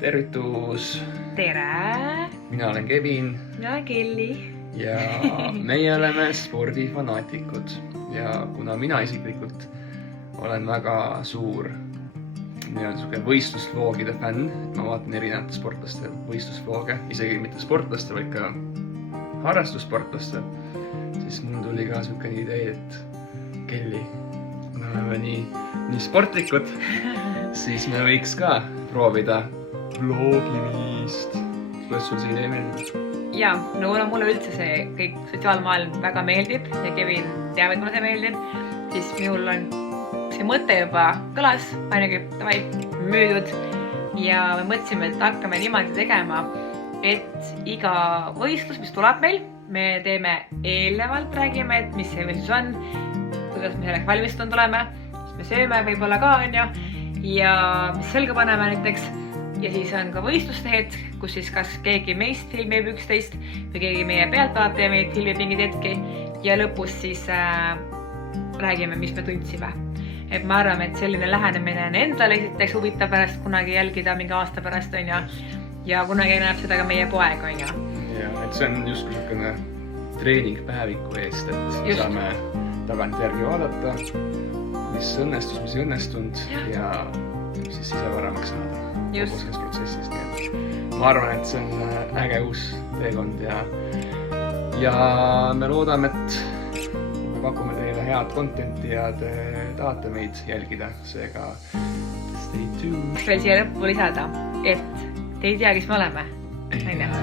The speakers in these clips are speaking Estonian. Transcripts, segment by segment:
Tervitus! Tere! Mina olen Kevin. Mina olen Kelly. Ja meie oleme spordifanaatikud. Ja kuna mina isiklikult olen väga suur võistlusvloogide fänn, ma vaatan erinevate sportlaste võistlusvlooge, isegi mitte sportlaste, vaid ka harrastussportlaste, siis mul tuli ka selline idee, et Kelly, me oleme nii sportlikud, siis me võiks ka proovida vloogimist. Kuidas sul see idee meeldib? Ja, no kuna mulle üldse see kõik sotsiaalmaailm väga meeldib ja Kevin teab, et mulle see meeldib, siis minul on see mõte juba kõlas, ainegi davai müüdud ja me mõtlesime, et hakkame niimoodi tegema, et iga võistlus, mis tuleb meil, me teeme eelnevalt, räägime, et mis see võistlus on, kuidas me selleks valmistunud oleme, siis me sööme võib-olla ka, ja mis selga paneme näiteks. Ja siis on ka võistluste hetk, kus siis kas keegi meist filmib 11 või keegi meie pealtvaataja meid filmib mingid hetki ja lõpus siis räägime, mis me tundsime. Et ma arvan, et selline lähenemine on endale esiteks huvitav pärast kunagi jälgida mingi aasta pärast ja kunagi näeb seda ka meie poeg. Ja, et see on just selline treeningpäeviku eest, et just. Saame tagant järgi vaadata, mis õnnestus, mis ei õnnestunud ja siis ise paremaks saada. Kogu selles protsessist. Ma arvan, et see on äge uus teekond ja me loodame, et me pakume teile head contenti ja te tahate meid jälgida, seega stay tuned. Veel siia lõppu lisada, et te ei tea, kes me oleme.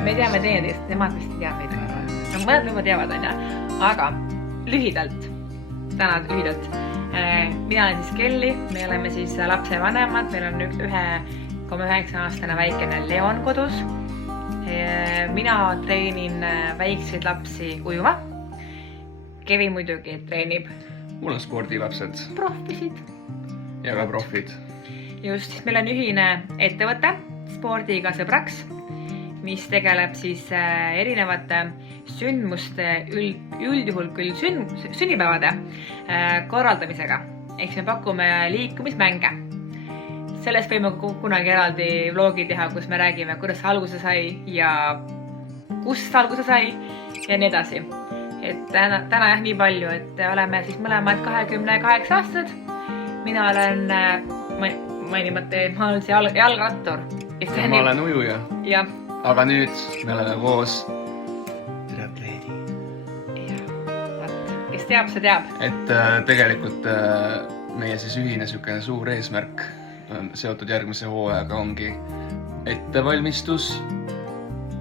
Me teame teineteist, nemad vist ei tea meid. Mõned juba teavad, aga lühidalt, täna lühidalt. Mina olen siis Kelly, me oleme siis lapsevanemad, meil on 1,9-aastane väikene Leon kodus. Mina treenin väikseid lapsi ujuma. Kevin muidugi treenib. Mul on spordilapsed. Profisid. Ja ka profid. Just, meil on ühine ettevõte Spordiga sõbraks, mis tegeleb siis erinevate sündmuste, üldjuhul küll sünnipäevade korraldamisega. Ehk me pakume liikumismänge. Sellest võime kunagi eraldi vlogi teha, kus me räägime, kuidas see alguse sai ja kust alguse sai ja nii edasi. Et täna jah nii palju, et oleme siis mõlemad 28-aastased. Mina olen, ma olen see jalgrattur. Ma olen ujuja. Ja. Aga nüüd me oleme koos triatleedi. Kes teab, see teab. Et tegelikult meie siis ühine suur eesmärk seotud järgmise hooajaga ongi ettevalmistus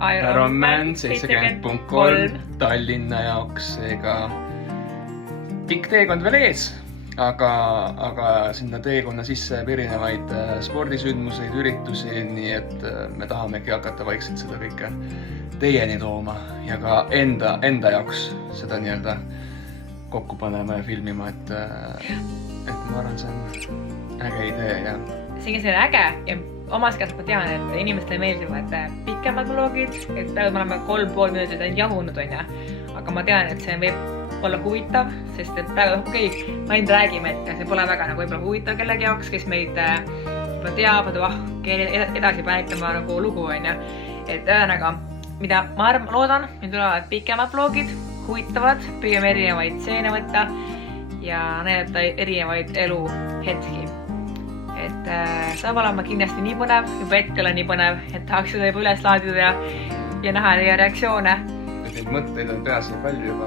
Ironman 70.3 Tallinna jaoks, seega pikk teekond veel ees, aga sinna teekonna sisse erinevaid spordisündmuseid, üritusi, nii et me tahamegi hakata vaikselt seda kõike teieni tooma ja ka enda jaoks seda nii-öelda kokku panema ja filmima, et ma arvan, see on äge idee ja see on äge ja omas käest ma tean, et inimestele meeldivad pikemad vlogid, et praegu me oleme 3,5 minutit jahunud, aga ma tean, et see võib olla huvitav, sest et praegu ma ainult räägime, et see pole väga võib-olla huvitav kellegi jaoks, kes meid teab, edasi panetama lugu, et ühesõnaga, mida ma loodan, meil tulevad pikemad vlogid, huvitavad, püüame erinevaid stseene võtta ja näidata erinevaid eluhetki. Et saab olema kindlasti nii põnev, juba hetkel on nii põnev, et tahaks seda juba üles laadida ja näha teie reaktsioone. Neid mõtteid on peas nii palju juba,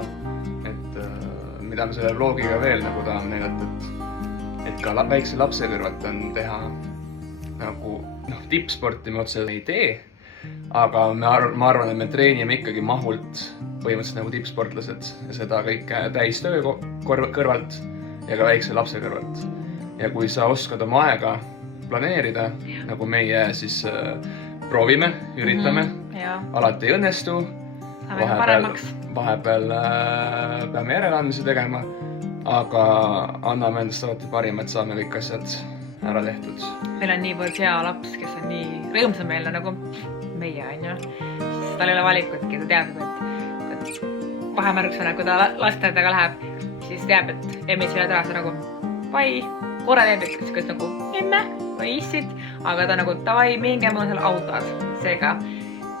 et mida me selle vlogiga veel tahame näidata, et ka väikse lapse kõrvalt on teha tippsporti me otse ei tee, aga ma arvan, et me treenime ikkagi mahult põhimõtteliselt tippsportlased ja seda kõike täistöö kõrvalt ja ka väikse lapse kõrvalt. Ja kui sa oskad oma aega planeerida, nagu meie siis proovime, üritame, alati ei õnnestu, vahepeal peame järeleandmisi tegema, aga anname endast alati parima, et saame kõik asjad ära tehtud. Meil on niivõrd hea laps, kes on nii rõõmsameelne nagu meie, siis tal ei ole valikutki, ta teab, et vahemärksõna, kui ta lasteaedaga läheb, siis teab, et emmi selle tänase pai, korra teeb, et emme või issid, aga ta nagu davai, minge, mul on seal autos. Seega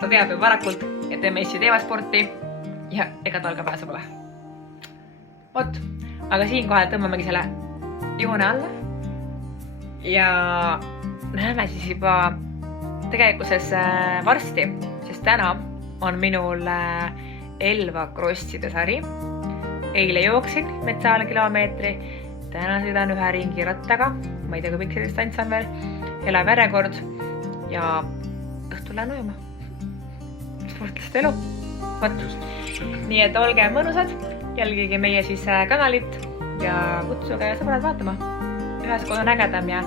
ta teab ju varakult, et messi teevad sporti ja ega tal ka pääsu pole. Vot, aga siinkohal tõmbamegi selle joone alla ja näeme siis juba tegelikkuses varsti, sest täna on minul Elva krosside sari. Eile jooksin metsaale kilomeetri, täna sõidan ühe ringi rattaga, ma ei tea, kui pikk see distants on veel, elav järjekord ja õhtul lähen ujuma. Sportlaste elu. Vot. Nii et olge mõnusad, jälgige meie siis kanalit ja kutsuge sõbrad vaatama. Üheskoos on ägedam ja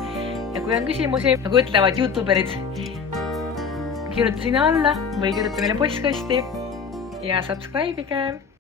kui on küsimusi, nagu ütlevad YouTuberid, kirjuta sinna alla või kirjuta meile postkasti ja subscribe'ige.